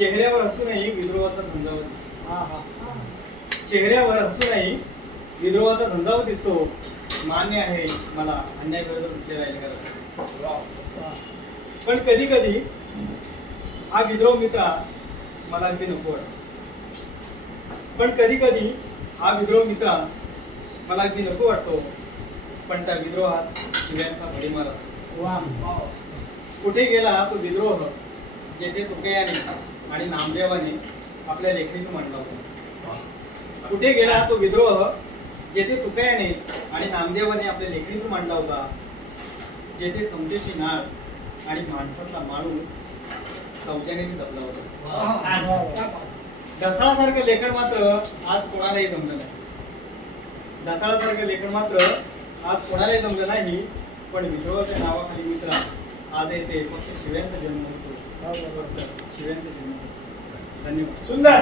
चेहऱ्यावर असूनही विद्रोहाचा झंझावत चेहऱ्यावर असूनही विद्रोहाचा झंझावत दिसतो. मान्य आहे मला अन्याय विरोधात उठले राहिले करायचं, पण कधी कधी हा विद्रोह मित्रा मला अगदी नको वाटतो. पण कधी कधी हा विद्रोह मित्रा मला अगदी नको वाटतो. पण त्या विद्रोहात शिव्यांचा भडीमार असतो. कुठे गेला तो विद्रोह जेथे तुकयाने आणि नामदेवाने आपल्या लेखणीतून मांडला होता. कुठे गेला तो विद्रोह जेथे तुकयाने आणि नामदेवाने आपल्या लेखणीतून मांडला होता. जेथे समतेची नाळ आणि माणसातला माणूस सौजन्याने जपला होता. ढसाळासारखं लेखन मात्र आज कोणालाही जमलं नाही. ढसाळासारखं लेखन मात्र आज कोणालाही जमलं नाही. पण विद्रोहाच्या नावाखाली मित्रा आज येते फक्त शिव्यांचा जन्म होतो. शिव्यांचा जन्म. धन्यवाद. सुंदर.